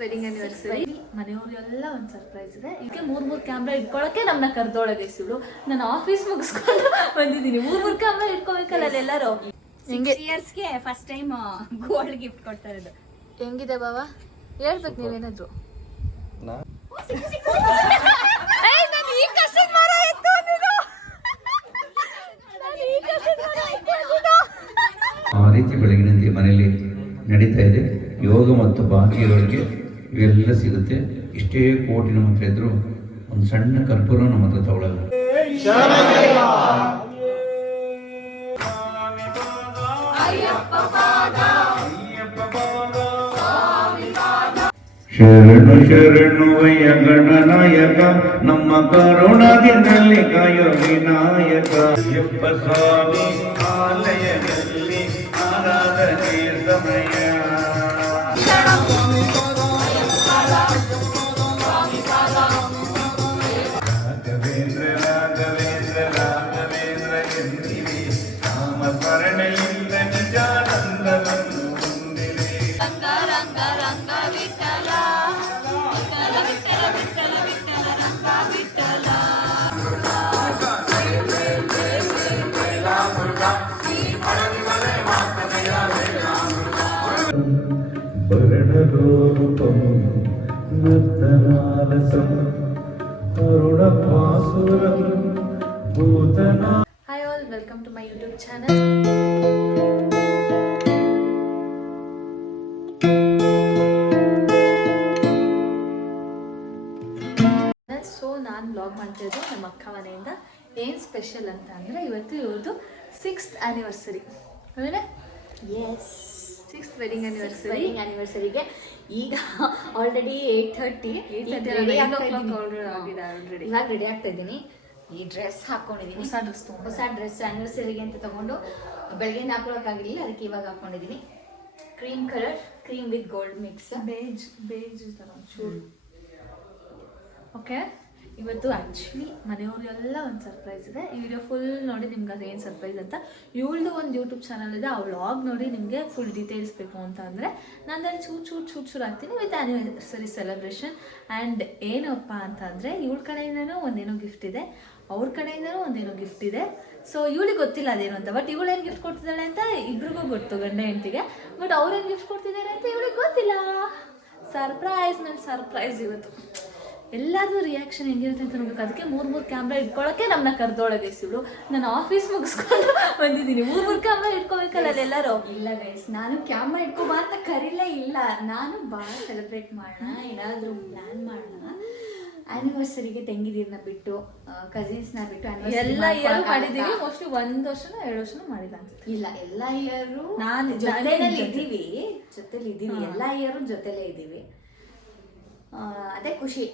Wedding anniversary. ಮನೆಯವ್ರಿಗೆಲ್ಲ ಒಂದು surprise ಇದೆ. ಇದಕ್ಕೆ ಮೂರ್ ಕ್ಯಾಮ್ರಾ ಇಟ್ಕೊಳಕ್ಕೆ ನಮ್ಮನ್ನ ಕರ್ದೊಳಗೆ ಸಿಳು. ನಾನು ಆಫೀಸ್ ಮುಗಿಸ್ಕೊಂಡು ಬಂದಿದ್ದೀನಿ. ಮೂರ್ ಕ್ಯಾಮ್ರಾ ಇಟ್ಕೋಬೇಕಲ್ಲ ಎಲ್ಲರೂ. ಇಯರ್ಸ್ಗೆ ಫಸ್ಟ್ ಟೈಮ್ ಗೋಲ್ಡ್ ಗಿಫ್ಟ್ ಕೊಡ್ತಾ ಇರೋದು. ಹೆಂಗಿದೆ ಬಾಬಾ ಹೇಳ್ಬೇಕು ನೀವೇನಾದ್ರು. ಆ ರೀತಿ ಬೆಳಗಿನಂತೆ ಮನೆಯಲ್ಲಿ ನಡೀತಾ ಇದೆ. ಯೋಗ ಮತ್ತು ಬಾಕಿ ಇರೋರಿಗೆ ಇವೆಲ್ಲ ಸಿಗುತ್ತೆ. ಇಷ್ಟೇ ಕೋಟಿ ನಮ್ಮ ಹತ್ರ ಇದ್ರು ಒಂದು ಸಣ್ಣ ಕರ್ಪೂರ ನಮ್ಮ ಹತ್ರ ತಗೊಳ್ಳೋದು. ಶರಣು ಶರಣುವಯ್ಯ ಗಣನಾಯಕ, ನಮ್ಮ ಕರುಣಾದಿಂದಲೇ ಕಾಯೋ ವಿನಾಯಕ. ಅಯ್ಯಪ್ಪ ಸ್ವಾಮಿ ಆಲಯದಲ್ಲಿ ಆರಾಧನೆ ಸಮಯ. ರಾಘವೇಂದ್ರ ರಾಘವೇಂದ್ರ ರಾಘವೇಂದ್ರ ಎಂದಿರಿ, ನಾಮ ಸ್ಮರಣೆಯಿಂದ ನಿಜಾನಂದವನ್ನು ಹೊಂದಿರಿ. ರಂಗ ರಂಗ ರಂಗ ವಿಠಲ, ವಿಠಲ ವಿಠಲ ವಿಠಲ ವಿಠಲ ರಂಗ ವಿಠಲ. ಭರಣರೂಪಂ ನರ್ತನಾಲಸಂ ಅರುಣಪಾಸುರಂ ಭೂತನಾ. Hi all, welcome to my YouTube channel. So ನಾನು ಬ್ಲಾಗ್ ಮಾಡ್ತಿರೋದು ನಮ್ಮ ಅಕ್ಕ ಮನೆಯಿಂದ. ಏನು ಸ್ಪೆಷಲ್ ಅಂತ ಅಂದರೆ ಇವತ್ತು ಇವ್ರದ್ದು 6th ಆ್ಯನಿವರ್ಸರಿ. ಆಮೇಲೆ yes, 6th wedding anniversary. Wedding ಆನಿವರ್ಸರಿಗೆ ಈಗ ಆಲ್ರೆಡಿ 8:30 ಆಗಿದೆ ಆಲ್ರೆಡಿ. ಇವಾಗ ರೆಡಿ ಆಗ್ತಾ ಇದ್ದೀನಿ. ಈ ಡ್ರೆಸ್ ಹಾಕೊಂಡಿದ್ದೀನಿ, ಹೊಸ ಡ್ರೆಸ್ ಆನಿವರ್ಸರಿಗೆ ಅಂತ ತಗೊಂಡು ಬೆಳಗ್ಗೆ ಹಾಕೊಳಕ್ಕಾಗಿರಲಿಲ್ಲ, ಅದಕ್ಕೆ ಇವಾಗ ಹಾಕೊಂಡಿದ್ದೀನಿ. Cream colour, cream with gold mix, beige ಥರ ಚೂರು. ಓಕೆ, ಇವತ್ತು ಆ್ಯಕ್ಚುಲಿ ಮನೆಯವ್ರಿಗೆಲ್ಲ ಒಂದು ಸರ್ಪ್ರೈಸ್ ಇದೆ. ಈ ವಿಡಿಯೋ ಫುಲ್ ನೋಡಿ ನಿಮ್ಗೆ ಅದು ಏನು ಸರ್ಪ್ರೈಸ್ ಅಂತ. ಇವಳದು ಒಂದು ಯೂಟ್ಯೂಬ್ ಚಾನಲ್ ಇದೆ, ಆ ವ್ಲಾಗ್ ನೋಡಿ ನಿಮಗೆ ಫುಲ್ ಡೀಟೇಲ್ಸ್ ಬೇಕು ಅಂತ ಅಂದರೆ ನಂದಲ್ಲಿ ಚೂರು ಹಾಕ್ತೀನಿ ವಿತ್ ಆ್ಯನಿವರ್ಸರಿ ಸೆಲೆಬ್ರೇಷನ್. ಆ್ಯಂಡ್ ಏನಪ್ಪ ಅಂತ ಅಂದರೆ ಇವಳ ಕಡೆಯಿಂದನೂ ಒಂದೇನೋ ಗಿಫ್ಟ್ ಇದೆ, ಅವ್ರ ಕಡೆಯಿಂದನೂ ಒಂದೇನೋ ಗಿಫ್ಟ್ ಇದೆ. ಸೊ ಇವಳಿಗೆ ಗೊತ್ತಿಲ್ಲ ಅದೇನು ಅಂತ, ಬಟ್ ಇವಳೇನು ಗಿಫ್ಟ್ ಕೊಡ್ತಿದ್ದಾಳೆ ಅಂತ ಇಬ್ರಿಗೂ ಗೊತ್ತು, ಗಂಡ ಹೆಂಡತಿಗೆ. ಬಟ್ ಅವ್ರೇನು ಗಿಫ್ಟ್ ಕೊಡ್ತಿದ್ದಾರೆ ಅಂತ ಇವಳಿಗೆ ಗೊತ್ತಿಲ್ಲ. ಸರ್ಪ್ರೈಸ್ ಮೇಲೆ ಸರ್ಪ್ರೈಸ್ ಇವತ್ತು. ಎಲ್ಲರದು ರಿಯಾಕ್ಷನ್ ಹೆಂಗಿರುತ್ತೆ ಅಂತ ನೋಡ್ಬೇಕು. ಅದಕ್ಕೆ ಮೂರ್ ಕ್ಯಾಮ್ರಾ ಇಟ್ಕೊಳಕ್ಕೆ ನಮ್ಮನ್ನ ಕರ್ದೊಳಗೆ ಸಿಳು. ನಾನು ಆಫೀಸ್ ಮುಗಿಸ್ಕೊಂಡು ಬಂದಿದ್ದೀನಿ. ಮೂರ್ ಕ್ಯಾಮ್ರಾ ಇಟ್ಕೋಬೇಕಲ್ಲ ಎಲ್ಲರೂ. ಇಲ್ಲ ಗೈಸ್, ನಾನು ಕ್ಯಾಮ್ರಾ ಇಟ್ಕೋಬಾ ಅಂತ ಕರೀಲೇ ಇಲ್ಲ. ನಾನು ಭಾಳ ಸೆಲೆಬ್ರೇಟ್ ಮಾಡೋಣ, ಏನಾದರೂ ಪ್ಲಾನ್ ಮಾಡೋಣ. ಆನಿವರ್ಸರಿಗೆ ತಂಗಿದೀರ್ನ ಬಿಟ್ಟು, ಕಸಿನ್ಸ್ನ ಬಿಟ್ಟು ಎಲ್ಲ ಇಯರ್ ಮಾಡಿದ್ದೀವಿ. ಮೋಸ್ಟ್ಲಿ 1 ವರ್ಷ 2 ವರ್ಷ ಮಾಡಿಲ್ಲ ಅನ್ಸುತ್ತೆ. ಇಲ್ಲ, ಎಲ್ಲ ಇಯರು ನಾನು ಜೊತೆಲಿ ಇದ್ದೀವಿ. ಎಲ್ಲ ಇಯರು ಜೊತೆಲೇ ಇದ್ದೀವಿ. ಅದೇ ಖುಷಿ.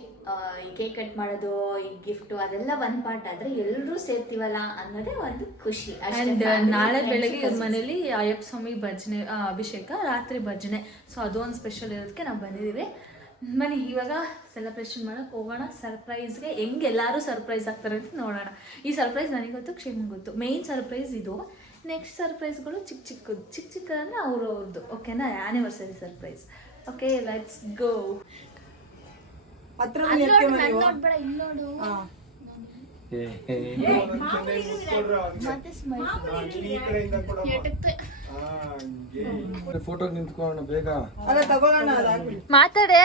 ಈ ಕೇಕ್ ಕಟ್ ಮಾಡೋದು, ಈ ಗಿಫ್ಟು, ಅದೆಲ್ಲ ಒಂದು ಪಾರ್ಟ್. ಆದರೆ ಎಲ್ಲರೂ ಸೇರ್ತೀವಲ್ಲ ಅನ್ನೋದೇ ಒಂದು ಖುಷಿ. ಆ್ಯಂಡ್ ನಾಳೆ ಬೆಳಗ್ಗೆ ಇವ್ರ ಮನೇಲಿ ಅಯ್ಯಪ್ಪ ಸ್ವಾಮಿ ಭಜನೆ, ಅಭಿಷೇಕ, ರಾತ್ರಿ ಭಜನೆ. ಸೊ ಅದೊಂದು ಸ್ಪೆಷಲ್ ಇರೋದಕ್ಕೆ ನಾವು ಬಂದಿದ್ದೀವಿ. ಬನ್ನಿ ಇವಾಗ ಸೆಲೆಬ್ರೇಷನ್ ಮಾಡೋಕೆ ಹೋಗೋಣ. ಸರ್ಪ್ರೈಸ್ಗೆ ಹೆಂಗೆ ಎಲ್ಲರೂ ಸರ್ಪ್ರೈಸ್ ಆಗ್ತಾರೆ ಅಂತ ನೋಡೋಣ. ಈ ಸರ್ಪ್ರೈಸ್ ನನಗೆ ಗೊತ್ತು, ಕ್ಷೇಮ ಗೊತ್ತು. ಮೇಯ್ನ್ ಸರ್ಪ್ರೈಸ್ ಇದು. ನೆಕ್ಸ್ಟ್ ಸರ್ಪ್ರೈಸ್ಗಳು ಚಿಕ್ಕ ಅಂದರೆ ಅವ್ರದ್ದು. ಓಕೆನಾ? Anniversary surprise. Okay, let's go. Photo ನಿಂತ್ಕೊಳ್ಳೋಣ ಬೇಗ. ಮಾತಾಡೆ.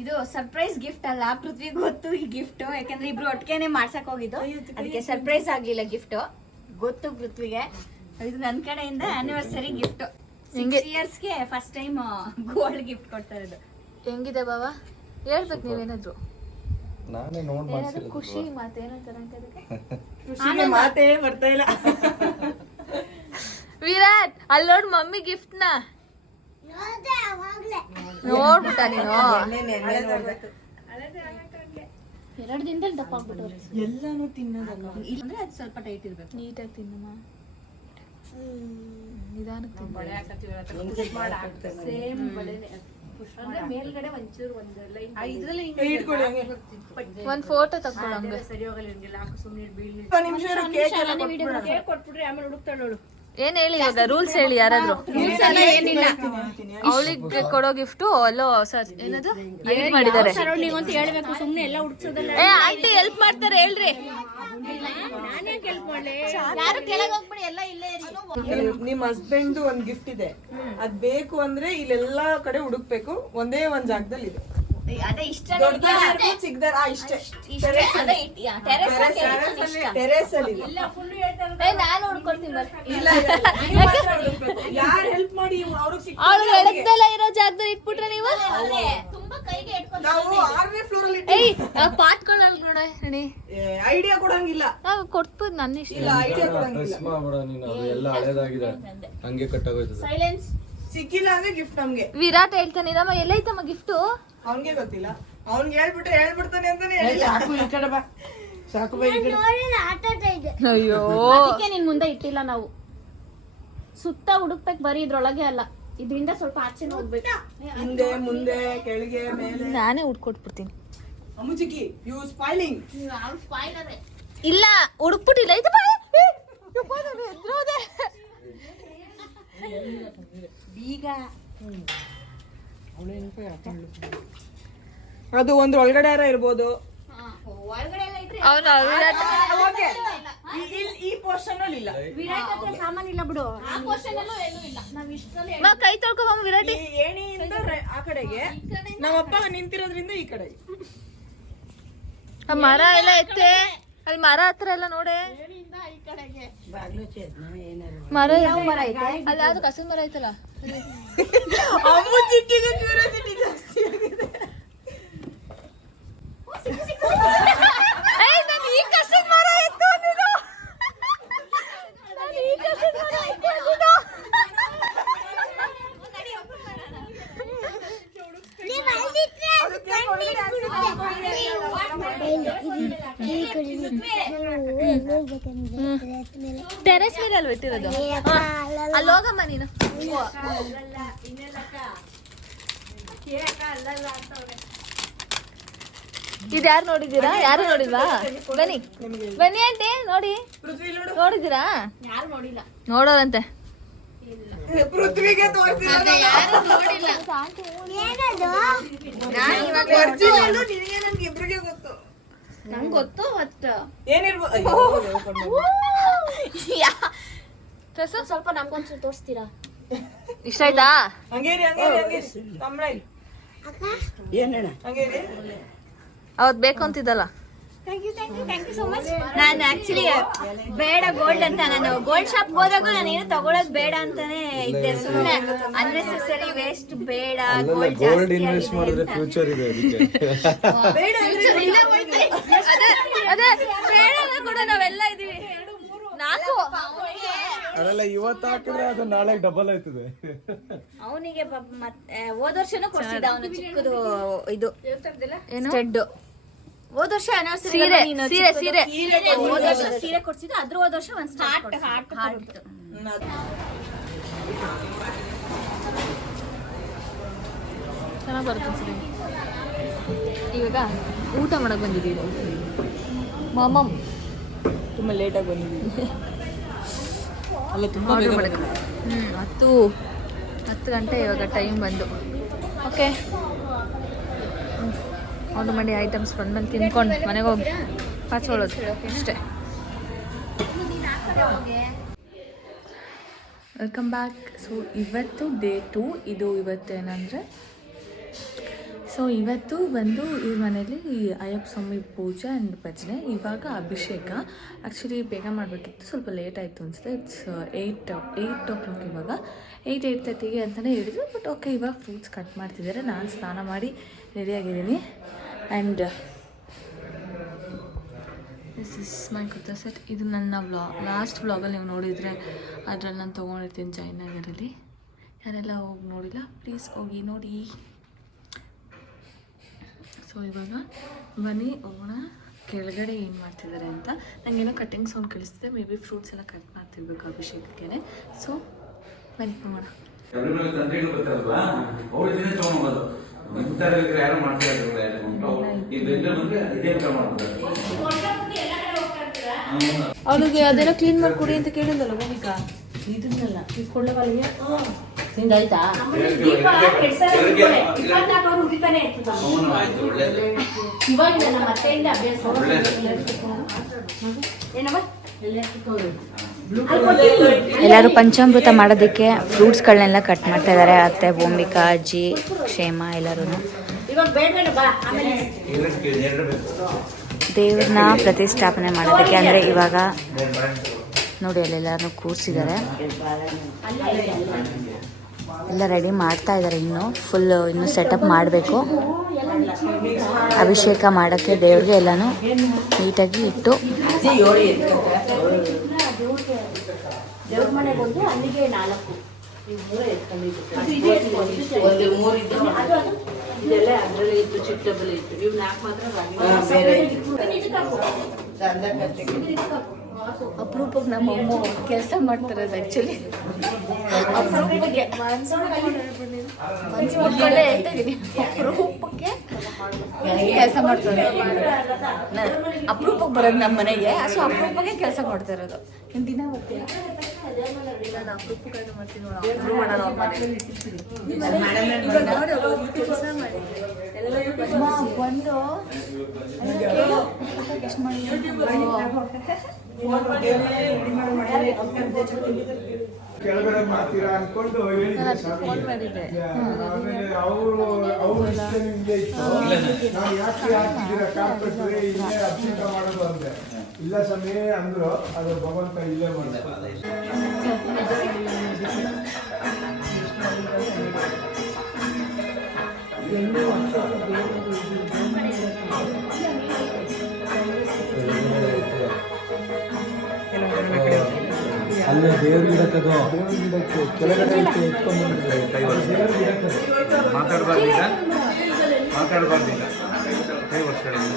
ಇದು ಸರ್ಪ್ರೈಸ್ ಗಿಫ್ಟ್ ಅಲ್ಲ, ಪೃಥ್ವಿ ಗೊತ್ತು ಈ ಗಿಫ್ಟ್. ಯಾಕಂದ್ರೆ ಇಬ್ರು ಒಟ್ಟಿಗೆನೆ ಮಾಡ್ಸಕ್ ಹೋಗಿದ್ದು, ಅದಕ್ಕೆ ಸರ್ಪ್ರೈಸ್ ಆಗ್ಲಿಲ್ಲ ಗಿಫ್ಟ್. ಗೊತ್ತು ಪೃಥ್ವಿಗೆ. ಇದು ನನ್ನ ಕಡೆಯಿಂದ ಆನಿವರ್ಸರಿ ಗಿಫ್ಟ್. 6 ಇಯರ್ಸ್ಗೆ ಫಸ್ಟ್ ಟೈಮ್ ಗೋಲ್ಡ್ ಗಿಫ್ಟ್ ಕೊಡ್ತಾ ಇರೋದು. ಹೆಂಗಿದೆ ಬಾಬಾ ಹೇಳ್ಬೇಕು ನೀವೇನಾದ್ರು. ನಾನೇ ನೋಡ್ ಮಾಡ್ಸಿರೋದು. ಖುಷಿ ಮಾತೇನಂತಾರೆ ಮಾತೇ ಬರ್ತಾ ಇಲ್ಲ. ವಿರಾಟ್ ಅಲ್ಲಿ ನೋಡ್ ಮಮ್ಮಿ ಗಿಫ್ಟ್ ನ ನೋಡ್ಬಿಟ್ಟ ನೀನು. 2 ದಿನದಲ್ಲಿ ದಪ್ಪ ಆಗ್ಬಿಟ್ಟವ್ರೆ. ಎಲ್ಲಾನು ತಿನ್ನೋದಲ್ಲ ಅಂದ್ರೆ ಅದು ಸ್ವಲ್ಪ ಟೈಟ್ ಇರ್ಬೇಕು. ನೀಟಾಗಿ ತಿನ್ನಮ್ಮ, ನಿಧಾನಕ್ಕೆ ಒಂದ್ ಫೋಟೋ ತಗೊಳ್ಳಂಗೆ. ಕೊಟ್ಬಿಟ್ರೆ ಆಮೇಲೆ ಹುಡುಕ್ತಾಳು. ಏನ್ ಹೇಳಿ ಇವಾಗ ರೂಲ್ಸ್ ಹೇಳಿ ಯಾರಾದ್ರು. ರೂಲ್ಸ್ ಎಲ್ಲ ಏನಿಲ್ಲ. ಅವಳಿಗೆ ಕೊಡೋ ಗಿಫ್ಟ್ ಅಲ್ಲೋ ಸರ್ ಏನದು ಎಡಿಟ್ ಮಾಡಿದ್ದಾರೆ. ಸರೌಂಡಿಂಗ್ ಅಂತ ಹೇಳ್ಬೇಕು, ಸುಮ್ನೆ ಎಲ್ಲ ಹುಡ್ಸೋದಲ್ಲ. ಏ ಆಂಟಿ ಹೆಲ್ಪ್ ಮಾಡ್ತಾರೆ ಹೇಳ್ರಿ. ನಾನೇ ಹೆಲ್ಪ್ ಮಾಡ್ಲಿ, ಯಾರು ಕೆಳಗೆ ಹೋಗ್ಬಿಡಿ, ಎಲ್ಲ ಇಲ್ಲೇ ಇರಿ. ನಿಮ್ ಹಸ್ಬೆಂಡ್ ಒಂದ್ ಗಿಫ್ಟ್ ಇದೆ, ಅದ್ ಬೇಕು ಅಂದ್ರೆ ಇಲ್ಲೆಲ್ಲಾ ಕಡೆ ಹುಡುಕ್ಬೇಕು, ಒಂದೇ ಒಂದ್ ಜಾಗದಲ್ಲಿ ಇದೆ. ಅದೇ ಇಷ್ಟ ಸಿಗ್ದಾರ ಇಷ್ಟೇ ಟೆರೇಸ್ ಅಲ್ಲಿ ನಾನು ಹುಡ್ಕೊಳ್ತೀನಿ ಇಲ್ಲ ಯಾರು ಹೆಲ್ಪ್ ಮಾಡಿ ಅವ್ರಿಗೆ ಅವ್ಳು ಎಳಗ್ದೆಲ್ಲ ಇರೋ ಜಾಗದಲ್ಲಿ ಇಟ್ಬಿಟ್ರೆ ನೀವು ತುಂಬಾ ಕೈಗೆ ನಾವು 6ನೇ ಫ್ಲೋರ್ ಅಲ್ಲಿ ಏಯ್ ಪಾಟ್ಕೊಳ್ಳಲ್ಲ ನೋಡ ನಡಿ ಐಡಿಯಾ ಕೊಡಂಗಿಲ್ಲ. ನಾವು ಕೊಟ್ಬೋದು ನನ್ನ ಇಷ್ಟ. ಇಲ್ಲ ಐಡಿಯಾ ಕೊಡಂಗಿಲ್ಲ. ಮಿಸ್ ಮಾಡ್ಬೇಡ ನೀನು, ಅದು ಎಲ್ಲ ಹಳೇದಾಗಿದೆ, ಹಂಗೆ ಕಟ್ಟಾಗೋಯ್ತದೆ. ಸೈಲೆನ್ಸ್. ಸಿಕ್ಕಿಲ್ಲ ಅಂದ್ರೆ ಗಿಫ್ಟ್ ನಮ್ಗೆ. ವಿರಾಟ್ ಹೇಳ್ತಾನೆ ನಮ್ಮ ಎಲ್ಲೈತಮ್ಮ ಗಿಫ್ಟು. ಅವನ್ಗೆ ಗೊತ್ತಿಲ್ಲ, ಅವ್ನ್ಗೆ ಹೇಳ್ಬಿಡ್ತಾನೆ ಅಂತಾನೆ ಹೇಳಿಲ್ಲ. ಸಾಕು ಈ ಕಡೆ ಬಾ, ಸಾಕು ಬಾ ಈ ಕಡೆ. ಅಯ್ಯೋ ಅದಕ್ಕೆ ನಿನ್ ಮುಂದೆ ಇಟ್ಟಿಲ್ಲ ನಾವು. ಸುತ್ತ ಹುಡುಕ್ಬೇಕು, ಬರೀ ಇದ್ರೊಳಗೆ ಅಲ್ಲ, ಇದರಿಂದ ಸ್ವಲ್ಪ ಆಚೆ ಹೋಗ್ಬೇಕು. ಹಿಂದೆ ಮುಂದೆ ಕೆಳಗೆ ಮೇಲೆ. ನಾನೇ ಉಟ್ಕೊಟ್ಬಿಡ್ತೀನಿ. ಅಮ್ಮುಜಿಗಿ ಯು ಸ್ಪಾಯ್ಲಿಂಗ್. ಇಲ್ಲ ಹುಡುಕ್ಬಿಟ್ಟಿಲ್ಲ ಇದು ಈಗ ಅದು ಒಂದು ಒಳಗಡೆ ಇರ್ಬೋದು. ಒಳಗಡೆ ಎಲ್ಲ ಇಟ್ರೆ ಅವನು ಓಕೆ, ಈ ಪೋರ್ಷನ್ ಅಲ್ಲಿ ಇಲ್ಲ. ವಿರಾಟ್ ಹತ್ರ ಸಾಮಾನ್ ಇಲ್ಲ ಬಿಡು. ಆ ಕ್ವಶನ್ ಅಲ್ಲೂ ಏನೂ ಇಲ್ಲ. ನಾವ್ ಇಷ್ಟರಲ್ಲಿ ನಾ ಕೈ ತೊಳ್ಕೊಬಮ್ಮ ವಿರಾಟಿ. ಈ ಏಣಿಯಿಂದ ಆ ಕಡೆಗೆ, ನಮ್ಮಪ್ಪ ನಿಂತಿರೋದ್ರಿಂದ ಈ ಕಡೆಗೆ. ಆ ಮರ ಎಲ್ಲ ಎತ್ತೆ ಅಲ್ಲಿ ಮರ ಹತ್ರ ಎಲ್ಲ ನೋಡೆ. ಮರ ಯಾವ ಮರ ಐತೆ ಅಲ್ಲಿ? ಯಾವ್ದು ಕಸದ ಮರ ಐತಲ್ಲ. ಅಮ್ಮುಜಿಗಿಗೆ ಕ್ಯೂರಿಯಾಸಿಟಿ ಜಾಸ್ತಿ ಆಗಿದೆ. ಏಯ್ ನಾನು ಈ ಕಸದ ಮರ ಎತ್ತು ಅಂದಿದ್ದು. ನಾನು ಈ ಕಸದ ಮರ ಎತ್ತು ಅಂದಿದ್ದು. ಟೆರೆಸ್ ಮೇಲೆ ಅಲ್ವ ಇಟ್ಟಿರೋದು? ಅಲ್ಲಿ ಹೋಗಮ್ಮ ನೀನು. ಇದು ಯಾರು ನೋಡಿದ್ದೀರಾ? ಯಾರು ನೋಡಿಲ್ವಾ? ಬನ್ನಿ ಬನ್ನಿ ಆಂಟಿ ನೋಡಿ. ನೋಡಿದ್ದೀರಾ? ಯಾರು ನೋಡಿಲ್ಲ. ನೋಡೋರಂತೆ. ಪೃಥ್ವಿಗೆ ತೋರಿಸಿಲ್ಲ. ನಿನಗೆ ನನ್ಗೆ ಇಬ್ರಿಗೆ ಗೊತ್ತು. ನಂಗೆ ಗೊತ್ತು ಮತ್ತೆ ಏನಿರ್ಬೋದು. ಸ್ವಲ್ಪ ನಮ್ಗೊಂಚೂರು ತೋರಿಸ್ತೀರಾ? ಇಷ್ಟ ಆಯ್ತಾ? ಹಂಗೇರಿ ತಮ್ಮಳಿ ಹಂಗೇರಿ. ಅವತ್ತು ಬೇಕು ಅಂತಿದ್ದಲ್ಲ. ನಾನು ಆಕ್ಚುಲಿ ಬೇಡ ಗೋಲ್ಡ್ ಅಂತ, ನಾನು ಗೋಲ್ಡ್ ಶಾಪ್ ಹೋದಾಗ ನಾನು ಏನು ತಗೊಳೋದ್ ಬೇಡ ಅಂತಾನೆ ಇದ್ದೆ. ಸುಮ್ಮನೆ ಅನ್ನೆಸೆಸರಿ ವೇಸ್ಟ್ ಬೇಡ, ಗೋಲ್ಡ್ ಇನ್ವೆಸ್ಟ್ ಮಾಡಿದ್ರೆ ಫ್ಯೂಚರ್ ಇದೆ ಅದಕ್ಕೆ. ಅದೇ ಬೇಡ ಕೂಡ ನಾವೆಲ್ಲ ಇದೀವಿ. 4 ಅದೆಲ್ಲ ಇವತ್ತು ಹಾಕಿದ್ರೆ ಅದು ನಾಳೆ ಡಬಲ್ ಆಯ್ತದೆ. ಅವನಿಗೆ ಮತ್ತೆ ಹೋದ ವರ್ಷನೂ ಕೊಡ್ಸಿದ್ದ ಅವನು ಚಿಕ್ಕದು ಇದು ಏನು? ಸ್ಟೆಡ್. ಹೋದ ವರ್ಷ anniversary ಸೀರೆ ನೀನು ಸೀರೆ ಚಿಕ್ಕದು ಸೀರೆ ಹೋದ ವರ್ಷ ಸೀರೆ ಕೊಡ್ಸಿದ್ದ, ಅದ್ರ ಹೋದ ವರ್ಷ ಒಂದು ಸ್ಟಾರ್ಟ್ ಚೆನ್ನಾಗಿ ಬರುತ್ತೆ ಸರಿ. ಇವಾಗ ಊಟ ಮಾಡಕ್ ಬಂದಿದ್ದೀವಿ. ಮಾಮಮ್ ತುಂಬಾ ಲೇಟಾಗಿ ಬಂದಿದ್ದೀವಿ. ಅಲ್ಲ ತುಂಬಾ ಆರ್ಡರ್ ಮಾಡಕ್ಕೆ. 10 ಗಂಟೆ ಇವಾಗ ಟೈಮ್ ಬಂದು. ಓಕೆ ಆರ್ಡರ್ ಮಾಡಿ ಐಟಮ್ಸ್ ಬಂದ್ಮೇಲೆ ತಿನ್ಕೊಂಡು ಮನೆಗೆ ಹೋಗಿ ಹಚ್ಕೊಳ್ಳೋದು ಅಷ್ಟೇ. Welcome back. ಸೊ ಇವತ್ತು ಡೇ 2. ಇದು ಇವತ್ತೇನಂದರೆ, ಸೊ ಇವತ್ತು ಬಂದು ಈ ಮನೇಲಿ ಅಯ್ಯಪ್ಪ ಸ್ವಾಮಿ ಪೂಜೆ ಆ್ಯಂಡ್ ಭಜನೆ. ಇವಾಗ ಅಭಿಷೇಕ. ಆ್ಯಕ್ಚುಲಿ ಬೇಗ ಮಾಡಬೇಕಿತ್ತು, ಸ್ವಲ್ಪ ಲೇಟ್ ಆಯಿತು ಅನಿಸುತ್ತೆ. ಇಟ್ಸ್ 8 o'clock ಇವಾಗ. 8:30 ಅಂತಲೇ ಹೇಳಿದ್ರು. ಬಟ್ ಓಕೆ, ಇವಾಗ ಫ್ರೂಟ್ಸ್ ಕಟ್ ಮಾಡ್ತಿದ್ದಾರೆ. ನಾನು ಸ್ನಾನ ಮಾಡಿ ರೆಡಿಯಾಗಿದ್ದೀನಿ. And this is my kurta set. ಇದು ನನ್ನ ಲಾಸ್ಟ್ ವ್ಲಾಗಲ್ಲಿ ನೀವು ನೋಡಿದರೆ ಅದರಲ್ಲಿ ನಾನು ತೊಗೊಂಡಿರ್ತೀನಿ ಜಯನಗರಲ್ಲಿ. ಯಾರೆಲ್ಲ ಹೋಗಿ ನೋಡಿಲ್ಲ ಪ್ಲೀಸ್ ಹೋಗಿ ನೋಡಿ. ಸೊ ಇವಾಗ ಬನ್ನಿ ಹೋಗೋಣ ಕೆಳಗಡೆ ಏನು ಮಾಡ್ತಿದ್ದಾರೆ ಅಂತ. ನನಗೇನೋ ಕಟ್ಟಿಂಗ್ ಸೌಂಡ್ ಕೇಳಿಸ್ತಿದೆ. ಮೇ ಬಿ ಫ್ರೂಟ್ಸ್ ಎಲ್ಲ ಕಟ್ ಮಾಡ್ತಿರ್ಬೇಕು ಅಭಿಷೇಕಕ್ಕೆ. ಸೊ ಬನ್ನಿ ಹೋಗೋಣ. ಅವ್ರಿಗೆ ಅದೆಲ್ಲ ಕ್ಲೀನ್ ಮಾಡಿ ಕೊಡಿ ಅಂತ ಕೇಳಿದ್ರಲ್ಲ ಭೂಮಿಕಾ. ಇದನ್ನೆಲ್ಲ ಇದು ಕೊಳ್ಳವಲ್ಲಿಗೆ ಹಿಂಗಾಯ್ತಾ ಇವಾಗಿಲ್ಲ ನಮ್ಮ ಅತ್ತೆಯಿಂದ ಅಭ್ಯಾಸ ಎಲ್ಲರೂ ಪಂಚಾಮೃತ ಮಾಡೋದಕ್ಕೆ ಫ್ರೂಟ್ಸ್ಗಳನ್ನೆಲ್ಲ ಕಟ್ ಮಾಡ್ತಾ ಇದ್ದಾರೆ. ಅತ್ತೆ, ಭೂಮಿಕಾ, ಅಜ್ಜಿ, ಕ್ಷೇಮ ಎಲ್ಲರೂ ದೇವ್ರನ್ನ ಪ್ರತಿಷ್ಠಾಪನೆ ಮಾಡೋದಕ್ಕೆ ಅಂದರೆ ಇವಾಗ ನೋಡಿ ಅಲ್ಲೆಲ್ಲರೂ ಕೂರಿಸಿದ್ದಾರೆ. ಎಲ್ಲ ರೆಡಿ ಮಾಡ್ತಾ ಇದ್ದಾರೆ. ಇನ್ನು ಸೆಟಪ್ ಮಾಡಬೇಕು. ಅಭಿಷೇಕ ಮಾಡೋಕ್ಕೆ ದೇವ್ರಿಗೆ ಎಲ್ಲನೂ ನೀಟಾಗಿ ಇಟ್ಟು ದೇವ್ರ ಮನೆಗೆ ಒಂದು ಅಲ್ಲಿಗೆ 4 ಇದೆಲ್ಲ ಅದರಲ್ಲಿ ಇತ್ತು, ಚಿಟ್ಟಬಲ್ಲಿ ಇತ್ತು. ಇವು 4 ಮಾತ್ರ ಅಪರೂಪಕ್ಕೆ ನಮ್ಮ ಅಮ್ಮ ಕೆಲಸ ಮಾಡ್ತಿರೋದು ಆ್ಯಕ್ಚುಲಿ ಅಪರೂಪಕ್ಕೆ ಮನ್ಸ್ಬಿಟ್ಕೊಂಡೇ ಹೇಳ್ತಾ ಇದ್ದೀನಿ. ಅಪರೂಪಕ್ಕೆ ಕೆಲಸ ಮಾಡ್ತಾರೆ. ಅಪರೂಪಕ್ಕೆ ಬರೋದು ನಮ್ಮ ಮನೆಗೆ, ಅಷ್ಟು ಅಪರೂಪಕ್ಕೆ ಕೆಲಸ ಮಾಡ್ತಾ ಇರೋದು. ಇನ್ನು ದಿನ ಬರ್ತೀರಾ? ನಾನು ಅಪರೂಪಕ್ಕೆ ಮಾಡ್ತೀನಿ ಕೆಲಸ ಮಾಡಿ ಬಂದು ಎಷ್ಟು ಮಾಡಿ ಕೆಳಗಡೆ ಮಾಡ್ತೀರಾ ಅನ್ಕೊಂಡು ಫೋನ್ ಮಾಡಿದ್ದೆ. ಅವ್ರು ಇಷ್ಟ ನಿಮ್ಗೆ ಇತ್ತು, ನಾವು ಯಾಕೆ ಹಾಕಿದ್ದೀರಾ ಕಾರ್ಪೆಟ್ ಇಲ್ಲೇ ಅಭಿಷೇಕ ಮಾಡೋದು ಅಂದ್ರೆ, ಇಲ್ಲ ಸಮಯ ಅಂದ್ರು. ಅದು ಭಗವಂತ ಇಲ್ಲೇ ಮಾಡ್ತಾರೆ. ಅಲ್ಲೇ ದೇವ್ರ ಗಿಡಕ್ಕೆ ಕೆಳಗಡೆ ಎತ್ಕೊಂಡು ಮಾತಾಡಬಾರ್ದಿಲ್ಲ ಕೈ ವರ್ಷಗಳಿಂದ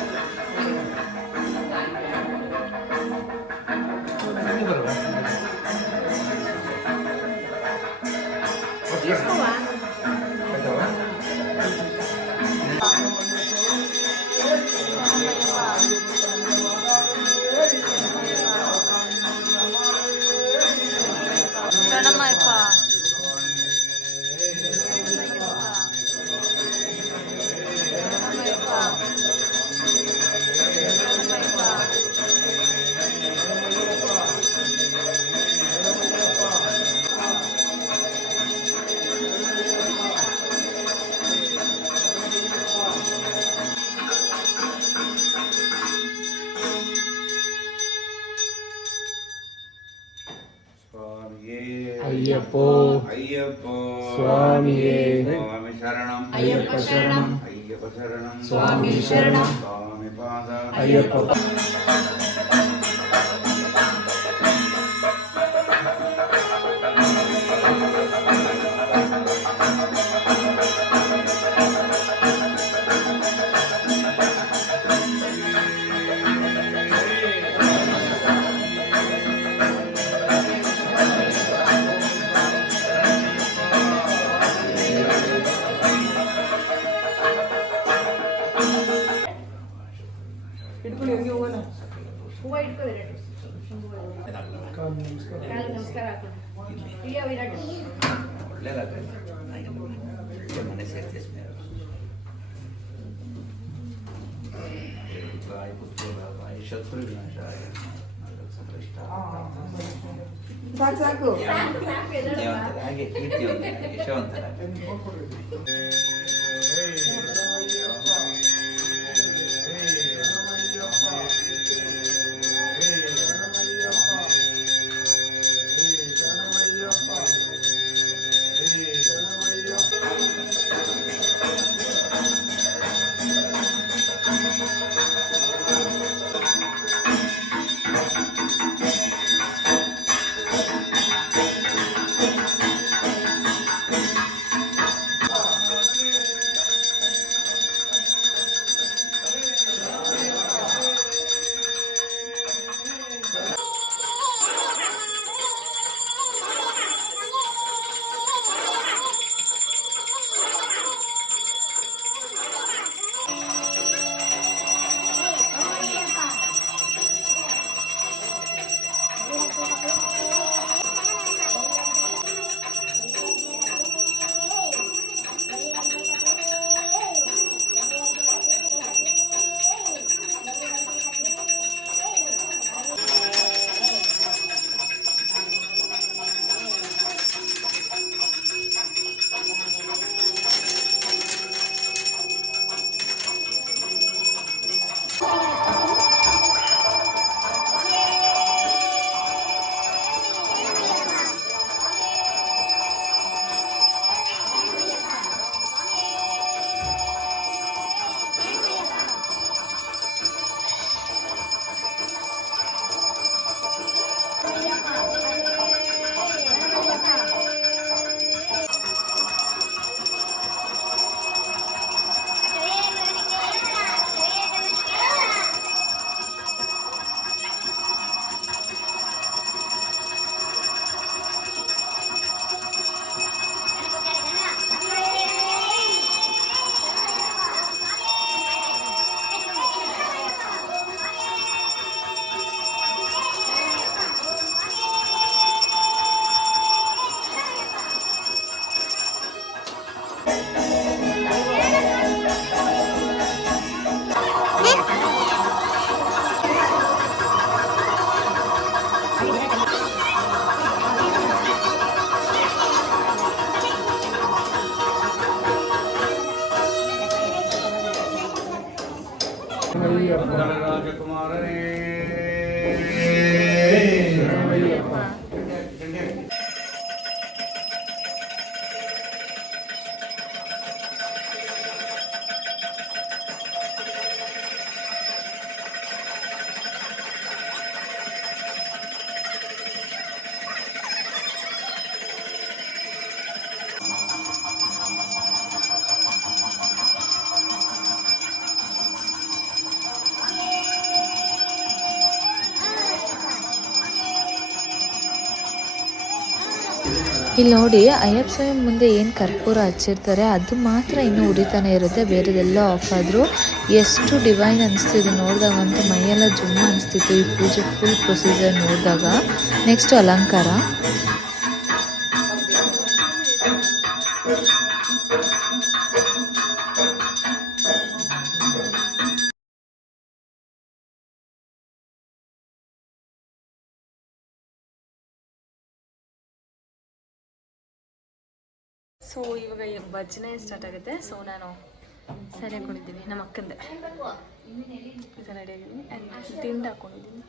ಅಯ್ಯಪ್ಪೋ ಅಯ್ಯಪ್ಪೋ ಸ್ವಾಮಿಯೇ ಸ್ವಾಮಿ ಶರಣಂ ಅಯ್ಯಪ್ಪ ಶರಣಂ ಅಯ್ಯಪ್ಪ ಶರಣಂ ಸ್ವಾಮಿ ಶರಣಂ ಸ್ವಾಮಿ ಪಾದ ಅಯ್ಯಪ್ಪ ಒಳ್ಳೇದಾಗ್ತದೆ. ಮನೆ ಸೇರ್ತಿಸ್ ಶತ್ರು ವಿನಾಶಾಯ ಸಂಕಷ್ಟ ಸಾಕು ಹಾಗೆ ಕೀರ್ತಿವಂತರ ಯಶವಂತರ ರಾಜಕುಮಾರನೇ ಇಲ್ಲಿ ನೋಡಿ ಅಯ್ಯಪ್ಪ ಸ್ವಾಮಿ ಮುಂದೆ ಏನು ಕರ್ಪೂರ ಹಚ್ಚಿರ್ತಾರೆ ಅದು ಮಾತ್ರ ಇನ್ನೂ ಉರಿತಾನೆ ಇರುತ್ತೆ, ಬೇರೆದೆಲ್ಲ ಆಫ್ ಆದರೂ ಎಷ್ಟು ಡಿವೈನ್ ಅನಿಸ್ತು ಇದು ನೋಡಿದಾಗ ಅಂತೂ ಮೈಯೆಲ್ಲ ಜುಮ್ಮ ಅನಿಸ್ತಿತ್ತು ಈ ಪೂಜೆ ಫುಲ್ ಪ್ರೊಸೀಜರ್ ನೋಡಿದಾಗ. ನೆಕ್ಸ್ಟು ಅಲಂಕಾರ. ಸೊ ಇವಾಗ ಭಜನೆ ಸ್ಟಾರ್ಟ್ ಆಗುತ್ತೆ. ಸೊ ನಾನು ಸರಿ ಹಾಕೊಂಡಿದ್ದೀನಿ, ನಮ್ಮ ಅಕ್ಕಂದೆ ಈ ಥರ ರೆಡಿಯಾಗಿದ್ದೀನಿ ಆ್ಯಂಡ್ ತಿಂಡಿ ಹಾಕ್ಕೊಂಡಿದ್ದೀನಿ.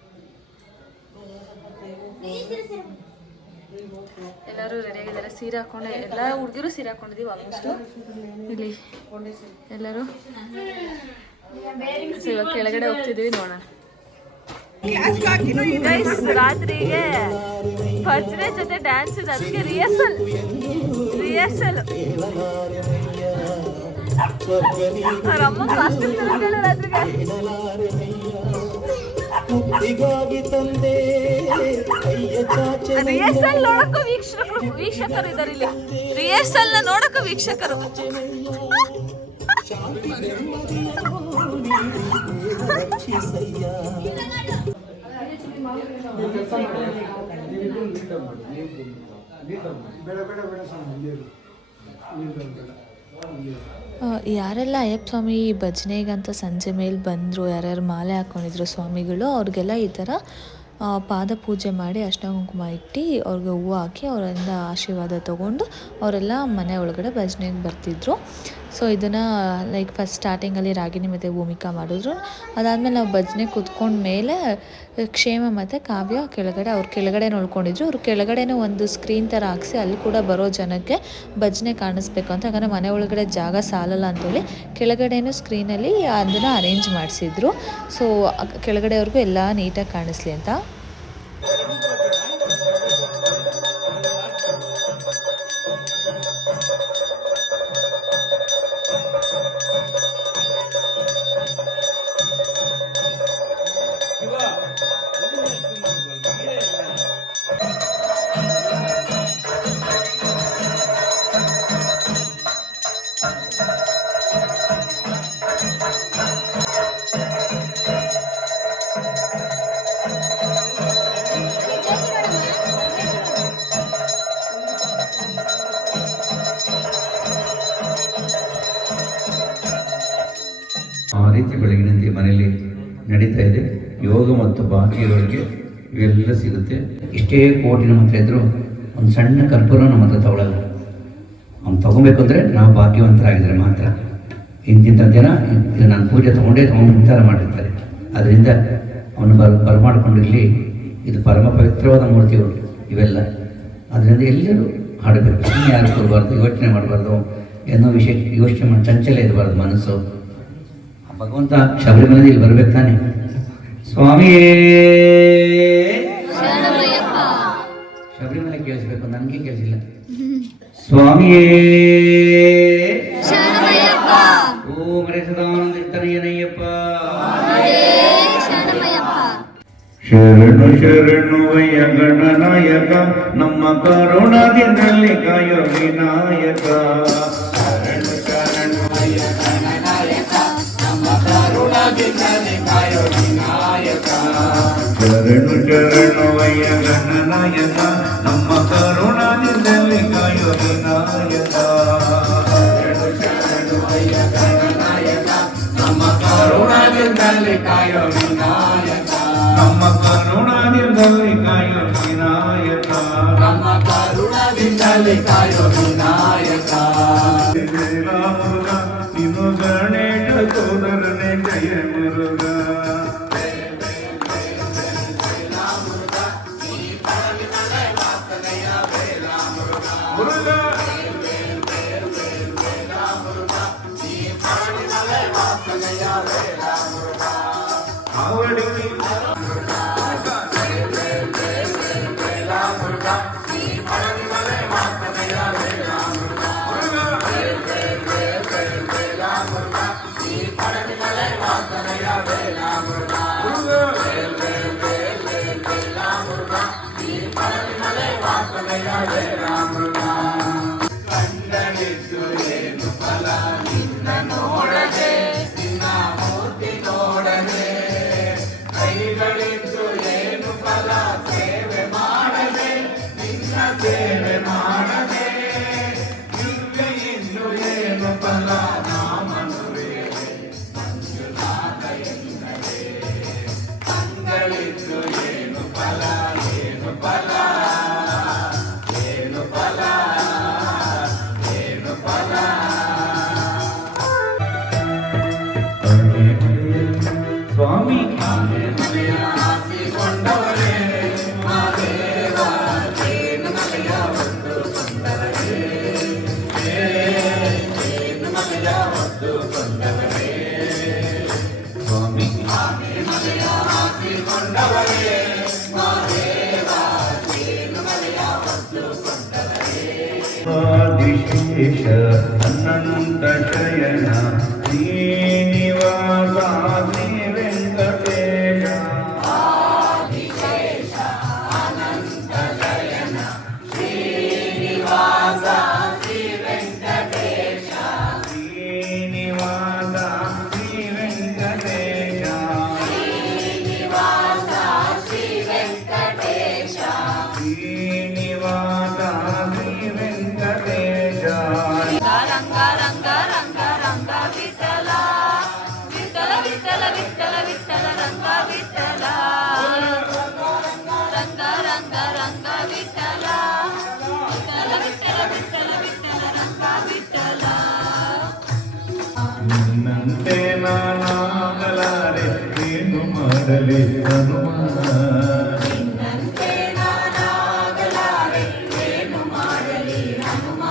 ಎಲ್ಲರೂ ರೆಡಿಯಾಗಿದ್ದಾರೆ, ಸೀರೆ ಹಾಕ್ಕೊಂಡು ಎಲ್ಲ ಹುಡುಗಿರು ಸೀರೆ ಹಾಕ್ಕೊಂಡಿದ್ದೀವಿ ಆಲ್ಮೋಸ್ಟು. ಇಲ್ಲಿ ಎಲ್ಲರೂ ಸೊ ಇವಾಗ ಕೆಳಗಡೆ ಹೋಗ್ತಿದ್ದೀವಿ, ನೋಡೋಣ. ರಾತ್ರಿಗೆ ಭಜನೆ ಜೊತೆ ಡ್ಯಾನ್ಸ್ ಇದೆ, ಅದಕ್ಕೆ ರಿಹರ್ಸಲ್ ಅವ್ರ ಅಮ್ಮ ಕಾಸ್ಟ್ಯೂಮ್ ತಗೊಂಡು ರಾತ್ರಿಗೆ ರಿಹರ್ಸಲ್ ನೋಡಕ್ಕೂ ವೀಕ್ಷಕರು ಇದ್ದಾರೆ ಇಲ್ಲಿ. ರಿಹರ್ಸಲ್ ನ ನೋಡಕ್ಕೂ ವೀಕ್ಷಕರು. ಯಾರೆಲ್ಲ ಅಯ್ಯಪ್ಪ ಸ್ವಾಮಿ ಭಜನೆಗಂತ ಸಂಜೆ ಮೇಲೆ ಬಂದರು, ಯಾರ್ಯಾರು ಮಾಲೆ ಹಾಕ್ಕೊಂಡಿದ್ರು ಸ್ವಾಮಿಗಳು, ಅವ್ರಿಗೆಲ್ಲ ಈ ಥರ ಪಾದ ಪೂಜೆ ಮಾಡಿ ಅರ್ಶಿನ ಕುಂಕುಮ ಇಟ್ಟು ಅವ್ರಿಗೆ ಹೂವು ಹಾಕಿ ಅವರಿಂದ ಆಶೀರ್ವಾದ ತೊಗೊಂಡು ಅವರೆಲ್ಲ ಮನೆ ಒಳಗಡೆ ಭಜನೆಗೆ ಬರ್ತಿದ್ರು. ಸೊ ಇದನ್ನು ಲೈಕ್ ಫಸ್ಟ್ ಸ್ಟಾರ್ಟಿಂಗಲ್ಲಿ ರಾಗಿಣಿ ಮತ್ತು ಭೂಮಿಕಾ ಮಾಡಿದ್ರು. ಅದಾದಮೇಲೆ ನಾವು ಭಜನೆ ಕೂತ್ಕೊಂಡ ಮೇಲೆ ಕ್ಷೇಮ ಮತ್ತು ಕಾವ್ಯ ಕೆಳಗಡೆ ಅವ್ರು ಕೆಳಗಡೆ ನೋಡ್ಕೊಂಡಿದ್ರು. ಅವ್ರು ಕೆಳಗಡೆನೂ ಒಂದು ಸ್ಕ್ರೀನ್ ಥರ ಹಾಕ್ಸಿ ಅಲ್ಲಿ ಕೂಡ ಬರೋ ಜನಕ್ಕೆ ಭಜನೆ ಕಾಣಿಸ್ಬೇಕು ಅಂತ, ಯಾಕಂದರೆ ಮನೆ ಒಳಗಡೆ ಜಾಗ ಸಾಲಲ್ಲ ಅಂತೇಳಿ ಕೆಳಗಡೆನೂ ಸ್ಕ್ರೀನಲ್ಲಿ ಅದನ್ನು ಅರೇಂಜ್ ಮಾಡಿಸಿದ್ರು. ಸೊ ಕೆಳಗಡೆಯವ್ರಿಗೂ ಎಲ್ಲ ನೀಟಾಗಿ ಕಾಣಿಸ್ಲಿ ಅಂತ. ಆ ರೀತಿ ಬೆಳಗಿನಂತೆ ಮನೆಯಲ್ಲಿ ನಡೀತಾ ಇದೆ. ಯೋಗ ಮತ್ತು ಬಾಕಿಯವರಿಗೆ ಇವೆಲ್ಲ ಸಿಗುತ್ತೆ. ಇಷ್ಟೇ ಕೋಟಿ ನಮ್ಮ ಹತ್ರ ಇದ್ದರೂ ಒಂದು ಸಣ್ಣ ಕರ್ಪೂರ ನಮ್ಮ ಹತ್ರ ತಗೊಳ್ಳಲ್ಲ. ಅವ್ನು ತೊಗೊಬೇಕಂದ್ರೆ ನಾವು ಭಾಗ್ಯವಂತರಾಗಿದ್ದರೆ ಮಾತ್ರ. ಇಂತಿಂಥ ಜನ ಇದು ನಾನು ಪೂಜೆ ತೊಗೊಂಡು ವಿಚಾರ ಮಾಡಿರ್ತಾರೆ. ಅದರಿಂದ ಅವನು ಬರಮಾಡ್ಕೊಂಡಿರಲಿ. ಇದು ಪರಮ ಪವಿತ್ರವಾದ ಮೂರ್ತಿಗಳು ಇವೆಲ್ಲ. ಅದರಿಂದ ಎಲ್ಲರೂ ಹಾಡಬೇಕು. ಯಾರು ಕೊಡಬಾರ್ದು, ಯೋಚನೆ ಮಾಡಬಾರ್ದು, ಏನೋ ವಿಷಯ ಯೋಚನೆ ಮಾಡಿ ಚಂಚಲ ಇರಬಾರ್ದು ಮನಸ್ಸು. ಭಗವಂತ ಶಬರಿಮಲೆ ಇಲ್ಲಿ ಬರ್ಬೇಕು ತಾನೆ. ಸ್ವಾಮಿಯೇ ಶಬರಿಮಲೆ ಕೇಳಿಸ್ಬೇಕು, ನನಗೆ ಕೇಳಿಸಿಲ್ಲ. ಸ್ವಾಮಿಯೇ ಓಂ ಸದಾನಂದಯ್ಯಪ್ಪ. ಶರಣು ಶರಣುವಯ್ಯ ಗಣನಾಯಕ, ನಮ್ಮ ಕರುಣಾದಿಂದಲೇ ಕಾಯೋ ವಿನಾಯಕ. ಶರಣು ಶರಣುವಯ್ಯ ಗಣನಾಯಕ, ನಮ್ಮ ಕರುಣಾದಿಂದಲೇ ಕಾಯೋ ವಿನಾಯಕ. ಶರಣು ಶರಣುವಯ್ಯ ಗಣನಾಯಕ, ನಮ್ಮ ಕರುಣಾದಿಂದಲೇ ಕಾಯೋ ವಿನಾಯಕ. ನಮ್ಮ ಕರುಣಾದಿಂದಲೇ ಕಾಯೋ ವಿನಾಯಕ ನಮ್ಮ ಕರುಣಾದಿಂದಲೇ ಕಾಯೋ ವಿನಾಯಕ ನಮ್ಮ ಕರುಣಾದಿಂದಲೇ ಕಾಯೋ ವಿನಾಯಕ ಮುರುಗ ನೀನು ಗಣೇಶ ಸೋದರನೇ ಜಯ ಮುರುಗ ಮುರುಗ ಅವಳಿಗೆ ಕಂಡಳಿದ್ದು ಏನು ಫಲ ನಿನ್ನ ನೋಡದೆ ನಿನ್ನ ಮೂರ್ತಿ ನೋಡದೆ ಕೈಗಳಿದ್ದು ಏನು ಫಲ ಸೇವೆ ಮಾಡದೆ ನಿನ್ನ ಸೇವೆ ಮಾಡದೆ ನಿನ್ನೆ ಇನ್ನು ಏನು ಫಲ ನಾಮನುವೆ ಮಂಜುನಾಥ ಎಂದರೆ ಕಂಗಳಿದ್ದು ಏನು ಫಲ ಏನು ಫಲ ಏನು ಫಲ ಏನು ಫಲ ಸ್ವಾಮಿ ಹಾಸಿಕೊಂಡವರೇ ಮಾದೇವ ಏನು ಮಲೆಯ ಹೊತ್ತುಕೊಂಡವರೇ ಏನು ಮಲೆಯ ಹೊತ್ತುಕೊಂಡವರೇ ಸ್ವಾಮಿ ಮಲೆಯ ಹಾಸಿಕೊಂಡವರೇ ಮಾದೇವ ಏನು ಮಲೆಯ ಹೊತ್ತುಕೊಂಡವರೇ ಆದಿಶೇಷ ಅನಂತ ಶಯನ ಶ್ರೀನಿವಾಸ ಶ್ರೀ ವೆಂಕಟೇಶ ಆದಿಶೇಷ ಅನಂತ ಶಯನ ಶ್ರೀನಿವಾಸ ಶ್ರೀ ವೆಂಕಟೇಶ ಶ್ರೀನಿವಾಸ ಶ್ರೀ ವೆಂಕಟೇಶ ಶ್ರೀನಿವಾಸ ಶ್ರೀ ವೆಂಕಟೇಶ ಶ್ರೀನಿವಾಸ ಶ್ರೀ ವೆಂಕಟೇಶ ರಂಗ ರಂಗ ರಂಗ ರಂಗ ವಿಠಲ ವಿಠಲ ವಿಠಲ ವಿಠಲ ವಿಠಲ ರಂಗ ವಿಠಲ ರಂಗ ರಂಗ ರಂಗ ವಿಠಲ ವಿಠಲ ವಿಠಲ ವಿಠಲ ವಿಠಲ ರಂಗ ವಿಠಲ ನಿನ್ನಂತೆ ನಾನಾಗಲಾರೆ ಏನು ಮಾಡಲಿ ಹನುಮಾನ ನಿನ್ನಂತೆ ನಾನಾಗಲಾರೆ ಏನು ಮಾಡಲಿ ಹನುಮ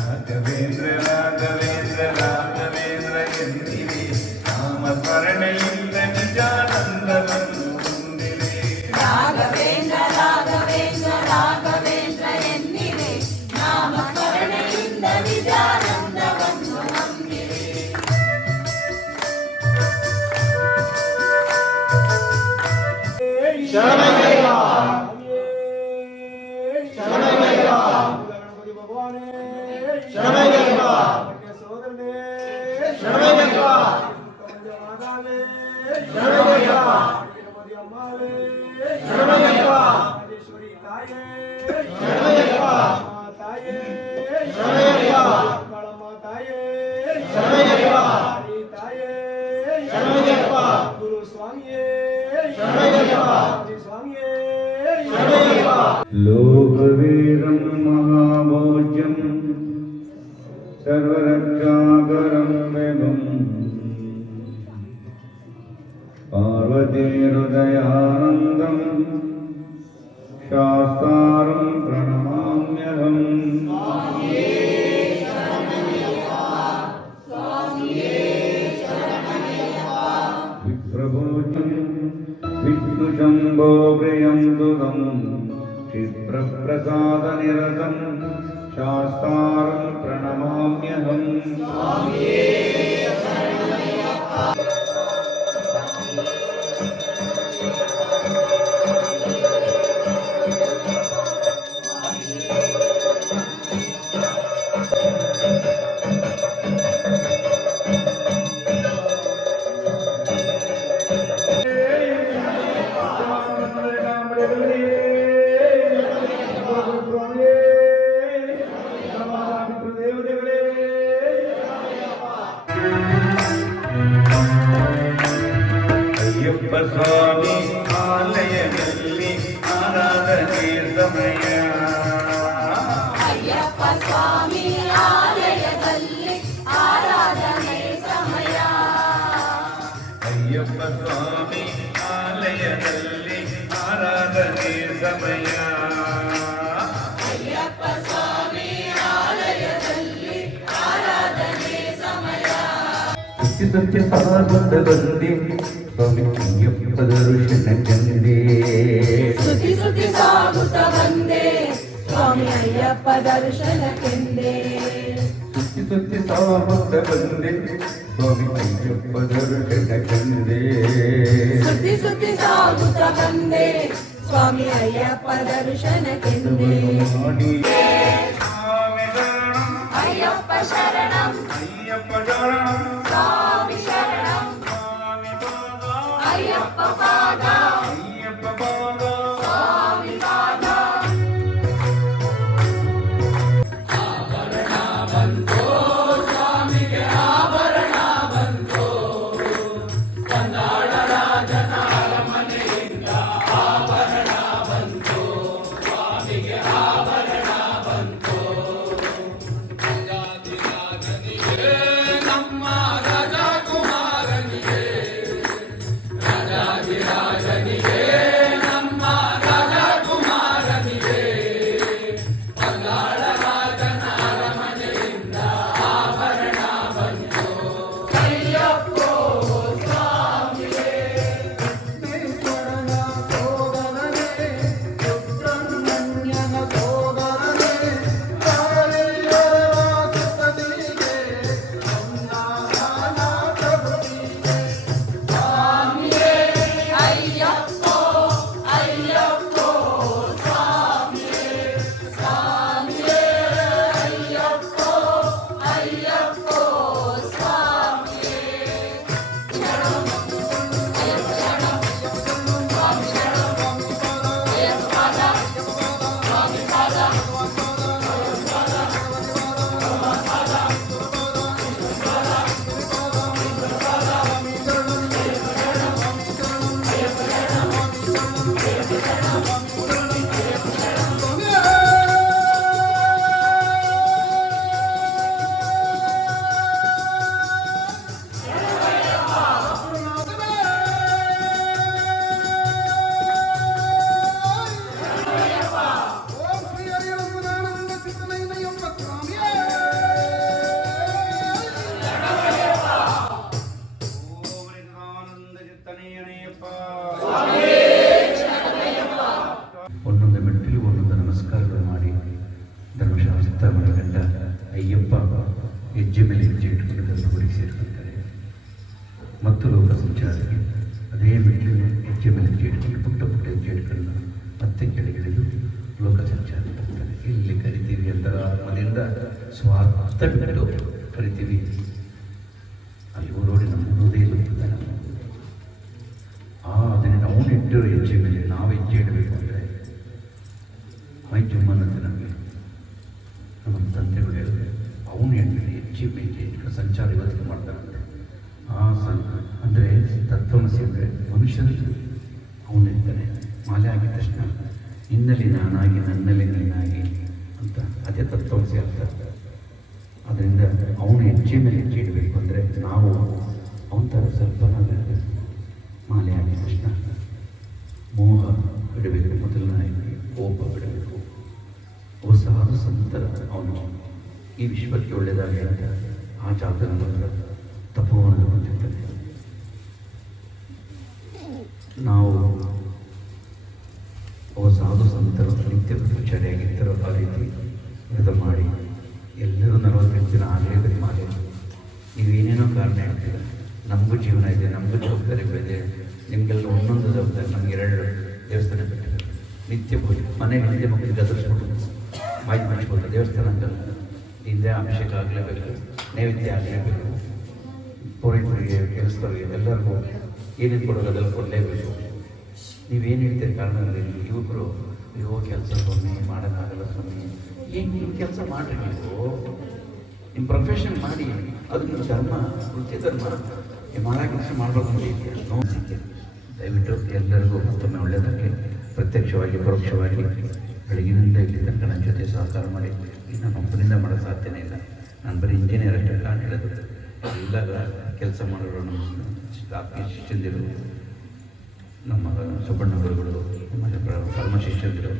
ರಾಘವೇಂದ್ರ ರಾಘವೇಂದ್ರ ರಾಘವೇಂದ್ರ ಎಂದಿರಿ ನಾಮ ಸ್ಮರಣೆಯಿಂದ ನಿಜಾನಂದವನ್ನು ಹೊಂದಿರಿ ರಾಘವೇಂದ್ರ ರಾಘವೇಂದ್ರ ರಾಘವೇಂದ್ರ ಎನ್ನಿರೆ ನಾಮ ಸ್ಮರಣೆಯಿಂದ ನಿಜಾನಂದವನ್ನು ಹೊಂದಿರಿ ಗಣಪತಿ ಭಗವಾನೇ ಸೋದರನೇ ಮಾತಾವೇ ಗಣಪತಿ ಅಮ್ಮಾವೇ ರಾಜೇಶ್ವರಿ ತಾಯೇ ತಾಯೇ ಕಾಳಮ್ಮ ತಾಯೇ ತಾಯೇ ಗುರು ಸ್ವಾಮಿಯೇ ಸ್ವಾಮಿಯೇ लोकवीरं महाभोज्यं सर्वरक्षाकरं वेगम् पार्वतीहृदयानन्दं शास्तारं प्रणमाम्यहम् विप्रभूतं विष्णुशम्भो प्रियं सुदं क्षिप्रप्रसादनिरतं शास्तारं प्रणमाम्यहम् ಅಯ್ಯಪ್ಪ ಸ್ವಾಮಿ ಆಲಯದಲ್ಲಿ ಆರಾಧನೆ ಸಮಯ. ಅಯ್ಯಪ್ಪ ಸ್ವಾಮಿ ಆಲಯದಲ್ಲಿ ಆರಾಧನೆ ಸಮಯ. ಅಯ್ಯಪ್ಪ ಸ್ವಾಮಿ ಆಲಯದಲ್ಲಿ ಆರಾಧನೆ ಸಮಯ. ಅಯ್ಯಪ್ಪ ಸ್ವಾಮಿ ಆಲಯದಲ್ಲಿ ಆರಾಧನೆ ಸಮಯ. ಸತ್ಯ ಸಾಗುತ್ತ ಬಂದೆ ಸ್ವಾಮಿ ಅಯ್ಯಪ್ಪ ದರ್ಶನ ಕಂಡೆ. ಸುದ್ದಿ ಸುದ್ದಿ ಸಾಗುತ್ತ ಬಂದೆ ಸ್ವಾಮಿ ಅಯ್ಯಪ್ಪ ದರ್ಶನಕ್ಕೆಂದೆ. ಸುತ್ತಿ ಸಾಗುತ್ತ ಬಂದೆ ಸ್ವಾಮಿ ಅಯ್ಯಪ್ಪ ದರ್ಶನ ಕಂಡೆ. ಸುದ್ದಿ ಸುದ್ದಿ ಸಾಗುತ್ತ ಬಂದೆ ಸ್ವಾಮಿ ಅಯ್ಯಪ್ಪ ದರ್ಶನಕ್ಕೆಂದೆ. ಅಯ್ಯಪ್ಪ ಶರಣಂ ಅಯ್ಯಪ್ಪ ಶರಣಂ ಸ್ವಾಮಿ ಶರಣಂ ಅಯ್ಯಪ್ಪ ಪಾದ ಅಯ್ಯಪ್ಪ ಪಾದ ಸ್ವಾಮಿ ಪಾದ. ಒಂದೊಂದು ಮೆಟ್ಟಿಲು ಒಂದೊಂದು ನಮಸ್ಕಾರಗಳು ಮಾಡಿ ಧರ್ಮಶಾಸ್ತ್ರ ಮನಗಂಡ ಅಯ್ಯಪ್ಪ ಹೆಜ್ಜೆ ಮೇಲೆ ಹೆಜ್ಜೆ ಇಟ್ಟುಕೊಂಡು ಧರ್ಮಗುಡಿಗೆ ಸೇರ್ಕೊಳ್ತಾರೆ. ಮತ್ತು ಲೋಕ ಸಂಚಾರಕ್ಕೆ ಅದೇ ಮೆಟ್ಟಿಲು ಹೆಜ್ಜೆ ಮೇಲೆ ಹೆಜ್ಜೆ ಇಟ್ಕೊಂಡು ಪುಟ್ಟ ಪುಟ್ಟ ಹೆಜ್ಜೆ ಇಟ್ಕೊಂಡು ಮತ್ತೆ ಕೆಳಗಿಳಿದು ಲೋಕ ಸಂಚಾರ ಬರ್ತಾರೆ. ಇಲ್ಲಿ ಕರಿತೀವಿ ಅಂತರ ಆತ್ಮದಿಂದ ಸ್ವಾರ್ಥ ಬಿಟ್ಟು ಕರಿತೀವಿ. ಅಲ್ಲಿ ಓಡೋಡಿ ನಮ್ಮ ಓಡೋದೇ ಇರುತ್ತದೆ. ಅದನ್ನು ಅವನು ಇಟ್ಟಿರೋ ಹೆಜ್ಜೆ ಮೇಲೆ ನಾವು ಹೆಜ್ಜೆ ಇಡಬೇಕು ಅಂದರೆ ಮೈ ಜುಮ್ಮನಂತೆ ನಮಗೆ ನಮ್ಮ ತಂದೆಗಳು ಹೇಳಿದ್ರೆ ಅವನು ಹೆಜ್ಜೆ ಮೇಲೆ ಸಂಚಾರ ಇವತ್ತು ಮಾಡ್ತಾರಂತೆ. ಅಂದರೆ ತತ್ವಮಸಿ ಅಂದರೆ ಮನುಷ್ಯನಲ್ಲಿ ಅವನಿರ್ತಾನೆ. ಮಾಲೆ ಆಗಿದ ತಕ್ಷಣ ನಿನ್ನಲ್ಲಿ ನಾನಾಗಿ ನನ್ನಲ್ಲಿ ನೀನಾಗಿ ಅಂತ ಅದೇ ತತ್ವಮಸಿ ಆಗ್ತಾರೆ. ಅದರಿಂದ ಅವನು ಹೆಜ್ಜೆ ಮೇಲೆ ಹೆಜ್ಜೆ ಇಡಬೇಕು ಅಂದರೆ ನಾವು ಅವನ ಥರ ಸ್ವಲ್ಪ ನಾವಿರಬೇಕು. ಮಾಲೆ ಆಗಿದ ತಕ್ಷಣ ಮೋಹ ಬಿಡಬೇಕು, ಮೊದಲನೇ ಕೋಪ ಬಿಡಬೇಕು. ಅವು ಸಾಧು ಸಂತರ ಅವನು ಈ ವಿಶ್ವಕ್ಕೆ ಒಳ್ಳೆಯದಾಗಿ ಅಂತ ಆ ಜಾತಕ ತಪೋವನದ ಬಂದಿರ್ತಾನೆ. ನಾವು ಅವ ಸಾಧು ಸಂತರು ನಿತ್ಯ ಬ್ರಹ್ಮಚಾರಿಯಾಗಿರ್ತಾರೋ ಆ ರೀತಿ ವ್ರತ ಮಾಡಿ ಎಲ್ಲರೂ 40 ದಿನ ಆಗಲೇ ಬರೀ ಮಾಡಿ ನೀವೇನೇನೋ ಕಾರಣ ಹೇಳ್ತೀರ. ನಮಗೂ ಜೀವನ ಇದೆ, ನಮಗೂ ಜವಾಬ್ದಾರಿಗಳಿದೆ. ನಿಮಗೆಲ್ಲ ಒಂದೊಂದು ಜವಾಬ್ದಾರಿ. ನಮ್ಗೆ 2 ದೇವಸ್ಥಾನ ಕಟ್ಟಿದ್ದಾರೆ. ನಿತ್ಯ ಪೂಜೆ ಮನೆಗೆ ನಿತ್ಯ ಮಕ್ಕಳಿಗೆ ಗದರಿಸ್ಬಿಟ್ಟು ಮಾಹಿತಿ ಮಾಡಿಸ್ಬೋದು. ದೇವಸ್ಥಾನ ಅಂತಲ್ಲ, ಹಿಂದೆ ಅಭಿಷೇಕ ಆಗಲೇಬೇಕು, ನೈವೇದ್ಯ ಆಗಲೇಬೇಕು. ಪುರೋಹಿತರಿಗೆ, ಕೆಲಸದವರಿಗೆ ಎಲ್ಲರಿಗೂ ಏನೇನು ಕೊಡೋದು ಅದೆಲ್ಲ ಕೊಡಲೇಬೇಕು. ನೀವೇನು ಹೇಳ್ತೀರಿ ಕಾರಣ ಇಬ್ಬರು ಅಯ್ಯೋ ಕೆಲಸ ಸ್ವಾಮಿ ಮಾಡೋಕ್ಕಾಗಲ್ಲ ಸ್ವಾಮಿ. ಏನು ನೀವು ಕೆಲಸ ಮಾಡಿರಿ, ನೀವು ನಿಮ್ಮ ಪ್ರೊಫೆಷನ್ ಮಾಡಿ, ಅದು ನಿಮ್ಮ ಧರ್ಮ, ವೃತ್ತಿ ಧರ್ಮ. ಮಾಡೋಕೆ ಮಾಡಬೇಕು ಅಂತ ನೋವು ಸಿಗ್ತದೆ. ದಯವಿಟ್ಟು ಎಲ್ಲರಿಗೂ ಮತ್ತೊಮ್ಮೆ ಒಳ್ಳೆಯದಾಗಿ ಪ್ರತ್ಯಕ್ಷವಾಗಿ ಪರೋಕ್ಷವಾಗಿ ಬೆಳಗಿನಿಂದ ಇಲ್ಲಿ ತನಕ ನನ್ನ ಜೊತೆ ಸಹಕಾರ ಮಾಡಿ ನಾನು ಒಬ್ಬರಿಂದ ಮಾಡೋಕ್ಕೆ ಸಾಧ್ಯನೇ ಇಲ್ಲ. ನಾನು ಬರೀ ಇಂಜಿನಿಯರ್ ಅಷ್ಟೇ ನಾನು ಹೇಳೋದು. ಇಲ್ಲಾಗ ಕೆಲಸ ಮಾಡೋರು ನಮ್ಮ ಶಿಷ್ಯಂದಿರು, ನಮ್ಮ ಸುಬ್ಬಣ್ಣ ಗುರುಗಳು, ನಮ್ಮ ಪರಮ ಶಿಷ್ಯಂದಿರು.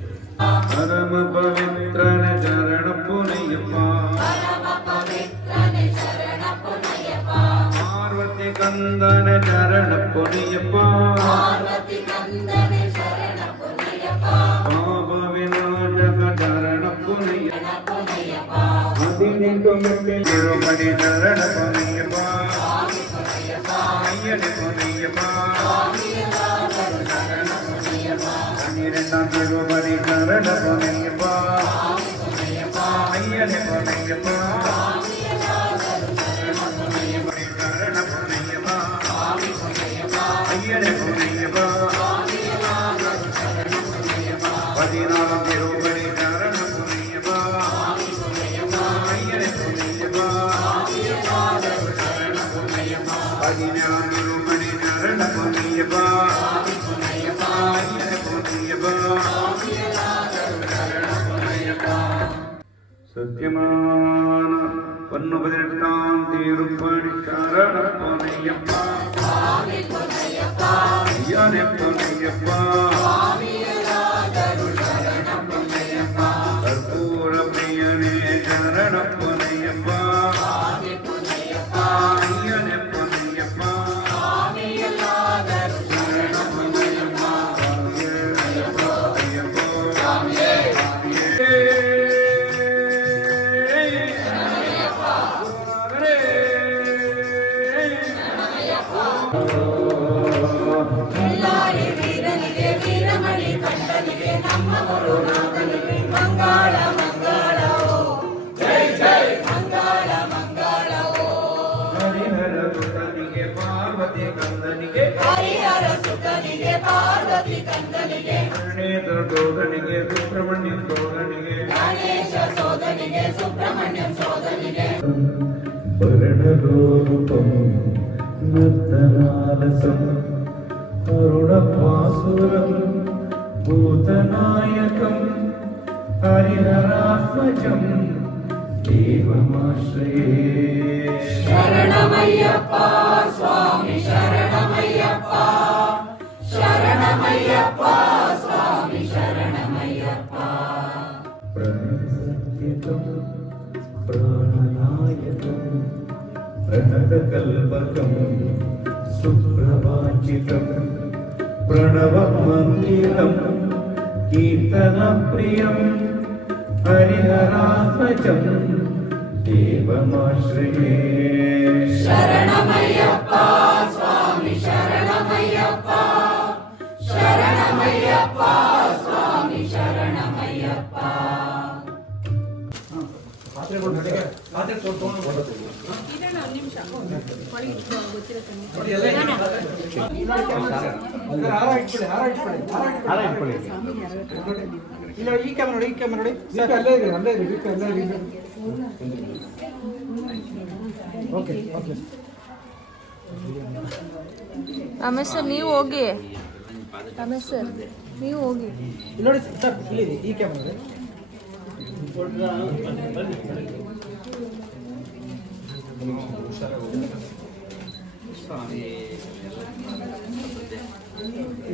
ಪರಮ ಪವಿತ್ರನ ಚರಣ ಪುನಯ್ಯಪ್ಪ, ಪಾರ್ವತಿ ಕಂದನ ಚರಣ ಪುನಯ್ಯಪ್ಪ, ಪಾಪ ವಿನಾಶಕ ಚರಣ ಪುನಯ್ಯಪ್ಪ, 18 ಮೆಟ್ಟಿಲು ಮಡಿ ಚರಣ ಪುನಯ್ಯಪ್ಪ, ಅಯ್ಯನೆ ಪುನಯ್ಯಪ್ಪ, 12 ತಿರುಮಡಿ ಚರಣ ಪುನಯ್ಯಪ್ಪ, ಅಯ್ಯನೆ ಪುನಯ್ಯಪ್ಪ, ಚರಣ ಪುನಯ್ಯಪ್ಪ, ಅಯ್ಯನೆ ಪುನಯ್ಯಪ್ಪ, 14 ತಿರುಮಡಿ ಚರಣ ಪುನಯ್ಯಪ್ಪ, ಅಯ್ಯನೆ ಪುನಯ್ಯಪ್ಪ, 16 ತಿರುಮಡಿ ಚರಣ ಪುನಯ್ಯಪ್ಪ, ಸತ್ಯಮಾನ ಪನ್ನು 18 ತಿರುಪಡಿ ಶರಣ ಪುನಯ್ಯಪ್ಪ, ಅಯ್ಯನೆ ಪುನಯ್ಯಪ್ಪ, ಕರ್ಪೂರ ಪ್ರಿಯನೇ ಶರಣ ಪುನಯ್ಯಪ್ಪ, ಅಯ್ಯನೆ ಪುನಯ್ಯಪ್ಪ, ಹರಿಹರ ಸುತನಿಗೆ ಪಾರ್ವತಿ ಕಂದನಿಗೆ, ಗಣೇಶ ಸೋದನಿಗೆ, ಭರಣರೂಪಂ ನರ್ತನಾಲಸಂ ಅರುಣಪಾಸುರಂ ಭೂತನಾಯಕಂ ಹರಿಹರಾತ್ಮಜಂ ದೇವಮಾಶ್ರಯೇ. ಶರಣಮಯ್ಯಪ್ಪ ಸ್ವಾಮಿ, ಶರಣಮಯ್ಯಪ್ಪ, ಶರಣಮಯ್ಯಪ್ಪ ಸ್ವಾಮಿ, ಶರಣಮಯ್ಯಪ್ಪ. ಪ್ರಣಸತ್ಯಕಂ ಪ್ರಾಣನಾಯಕಂ ಪ್ರಣತಕಲ್ಪಕಂ ಸುಪ್ರಭಾಚಿತಂ ಪ್ರಣವಮಂದಿರಂ ಕೀರ್ತನಪ್ರಿಯಂ ಹರಿಹರಾತ್ಮಜಂ ದೇವಮಾಶ್ರಯೇ. ಶರಣಮಯ್ಯಪ್ಪ ಸ್ವಾಮಿ, ಶರಣಮಯ್ಯಪ್ಪ, ಶರಣಮಯ್ಯಪ್ಪ ಸ್ವಾಮಿ, ಶರಣಮಯ್ಯಪ್ಪ. ಇಲ್ಲ ಈ ಕ್ಯಾಮ್ರಾ ನೋಡಿ, ಈ ಕ್ಯಾಮ್ರಾ ನೋಡಿ. ಅಲ್ಲೇ ಇರಿ. Okay okay. ರಮೇಶ್ ಸರ್ ನೀವು ಹೋಗಿ, ರಮೇಶ್ ಸರ್ ನೀವು ಹೋಗಿ. ಇಲ್ಲಿ ನೋಡಿ ಸರ್, ಇಲ್ಲಿ ಈ ಕ್ಯಾಮ್ರಾ ನೋಡಿ.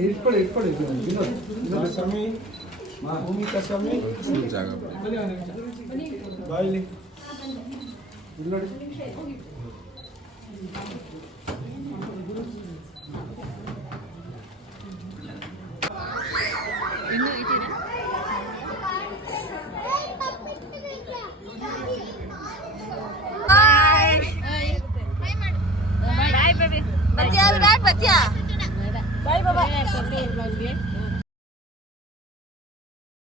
ಇಟ್ಕೊಳ್ಳಿ ವಿನೋದ್ ಸ್ವಾಮಿ, ಭೂಮಿಕಾ ಸ್ವಾಮಿ ಬಾಯಿಲಿ ಇಲ್ಲಿ ನೋಡಿ. ಬಾಯ್ ಬಾಬಾ.